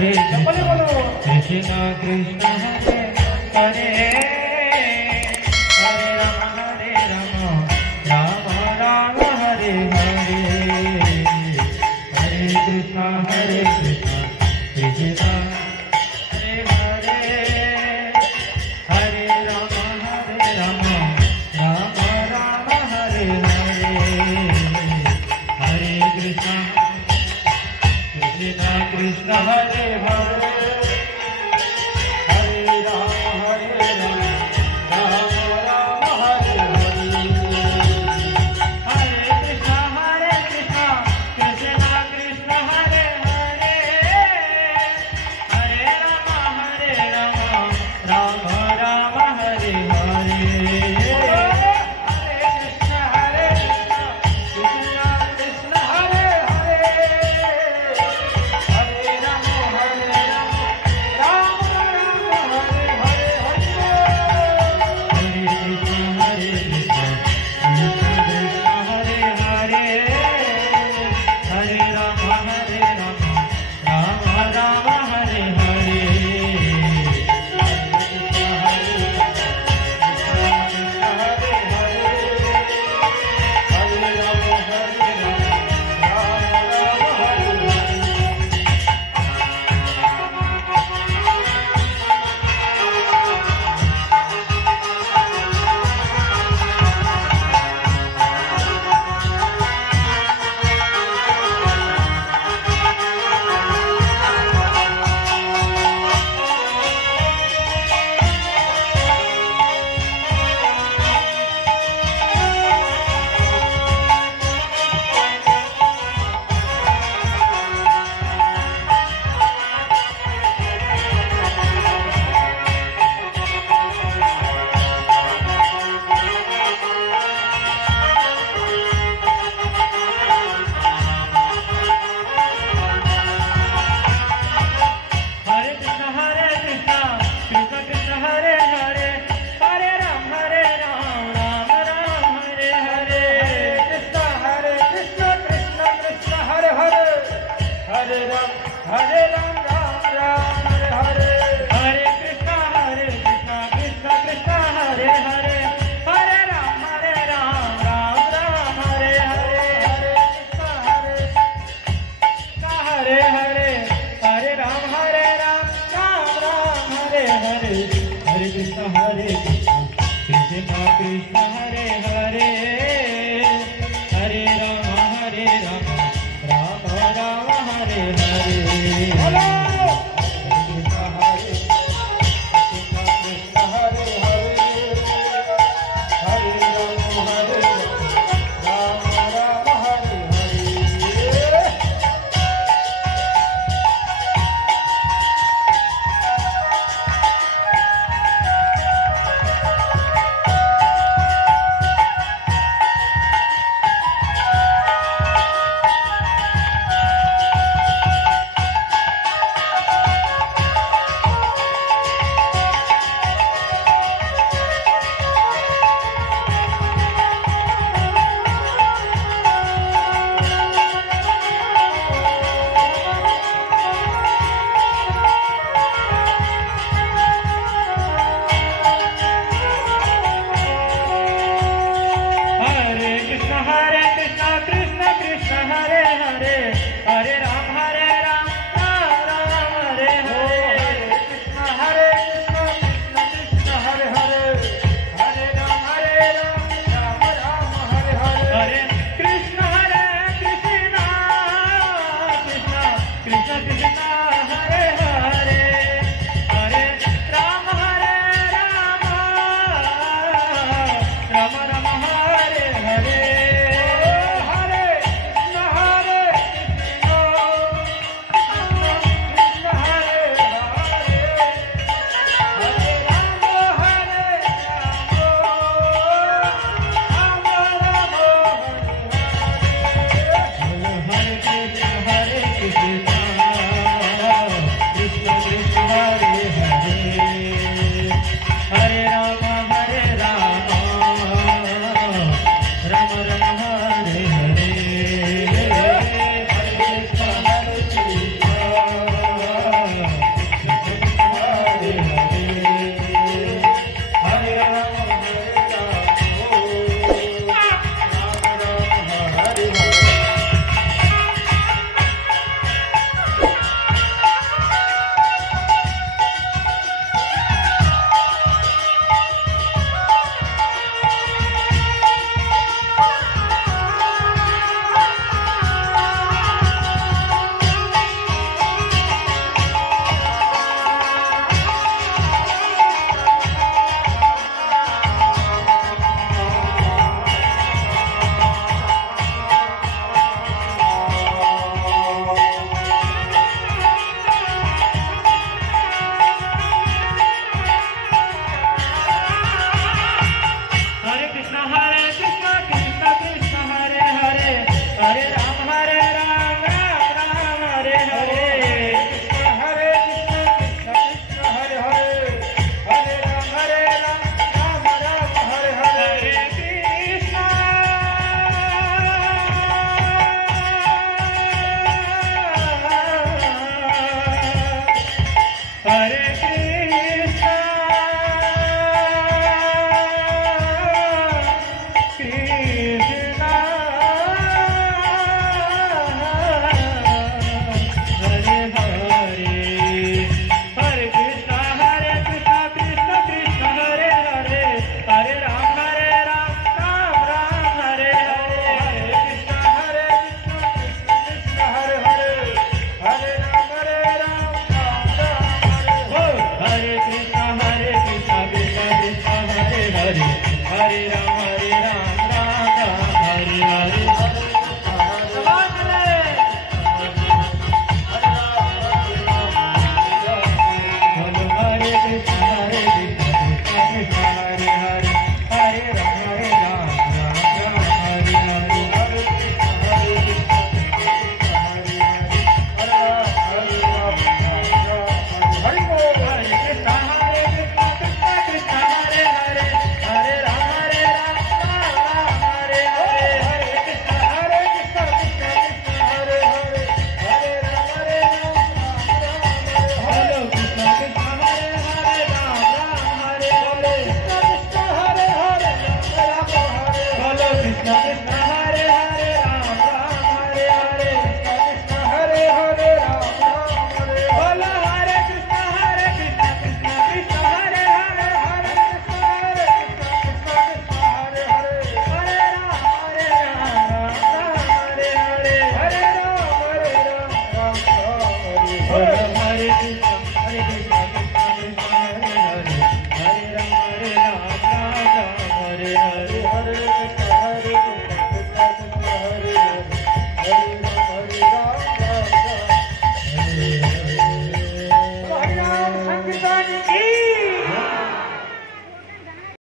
Hare Krishna Krishna Hare Hare Hare Ram Ram Ram Hare Hare Hare Krishna Krishna Hare Hare Hare Ram Ram Ram Hare Hare Hare Krishna Krishna Hare Hare Hare Ram Ram Ram Hare Hare Hare Krishna Krishna Krishna Hare Hare Hare Ram Ram Ram Hare Hare Hare Ram Ram Hare Hare Krishna Krishna Krishna Hare Hare Hare Ram Ram Ram Hare Hare Hare Krishna Hare Hare Hare Ram Ram Ram Hare Hare Hare Krishna Krishna Krishna Hare Hare Hare Ram Ram Ram Hare Hare Hare Krishna